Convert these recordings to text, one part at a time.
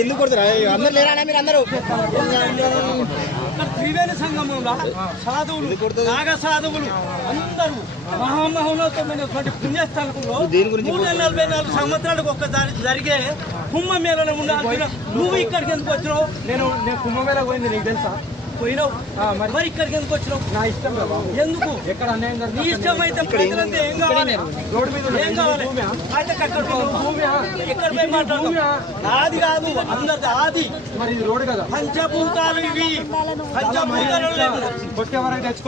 ఇల్లు కొడతారా అందరు లేరా మీరు అందరూ త్రివేణి సంగమంలో సాధువులు నాగ సాధువులు అందరూ మహామహోన్నతమైనటువంటి పుణ్యస్థలంలో 144 సంవత్సరాలకు ఒక్కసారి జరిగే కుంభమేళలో ఉండాల్సిన నువ్వు ఇక్కడికి ఎందుకు వచ్చినావు? నేను కుంభమేళ పోయింది నీకు తెలుసా? పోయినావు మరి ఇక్కడికి ఎందుకు వచ్చినావు? నా ఇష్టం ఎందుకు? ఎక్కడ అన్యాయం నీ ఇష్టం అయితే ప్రజలంతా ఏం కావాలి? రోడ్డు మీద ఏం కావాలి? అయితే ఎక్కడ పోయి మాట్లాడు? నాది కాదు అందరిది ఆది. మరి ఇది రోడ్డు కదా, పంచభూతాలు ఇవి. పంచభూతాలు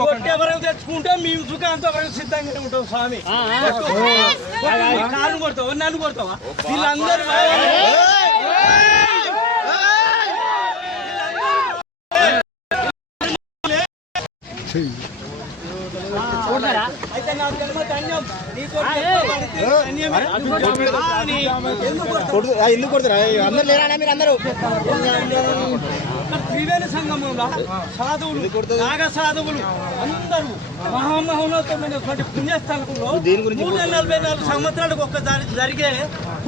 కొట్టేవరకు తెచ్చుకుంటే మేము సుఖాంతవరకు సిద్ధంగానే ఉంటాం స్వామి. కాళ్ళు కొడతావా నన్ను కొడతావా? వీళ్ళందరూ అయితే నాకు ఇల్లు కొడతారా అందరు లేరా మీరు అందరూ త్రివేణి సంగమంలో సాధువులు నాగ సాధువులు అందరూ మహామహోన్నతమైనటువంటి పుణ్యస్థలంలో 144 సంవత్సరాలకు ఒక్కసారి జరిగే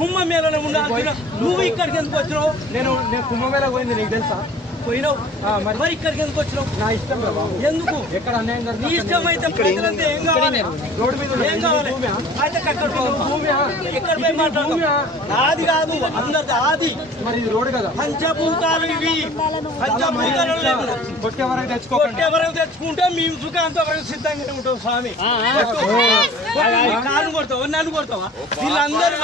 కుంభమేళలో ఉండాల్సిన నువ్వు ఇక్కడికి ఎందుకు వచ్చినావు? నేను కుంభమేళ పోయింది నీకు తెలుసా? పోయినావు మరి ఇక్కడికి ఎందుకు వచ్చినావు? నా ఇష్టం ఎందుకు? ఎక్కడ అన్యాయం నీ ఇష్టం అయితే ప్రజలంతా ఏం కావాలి? రోడ్డు మీద ఏం కావాలి? అయితే ఎక్కడ పోయి మాట్లాడు? నాది కాదు అందరిది ఆది. మరి ఇది రోడ్డు కదా, పంచభూతాలు ఇవి. పంచభూతాలు కొట్టేవరకు తెచ్చుకుంటే మేము సుఖాంతవరకు సిద్ధంగానే ఉంటాం స్వామి. కాళ్ళు కొడతావా నన్ను కొడతావా? వీళ్ళందరూ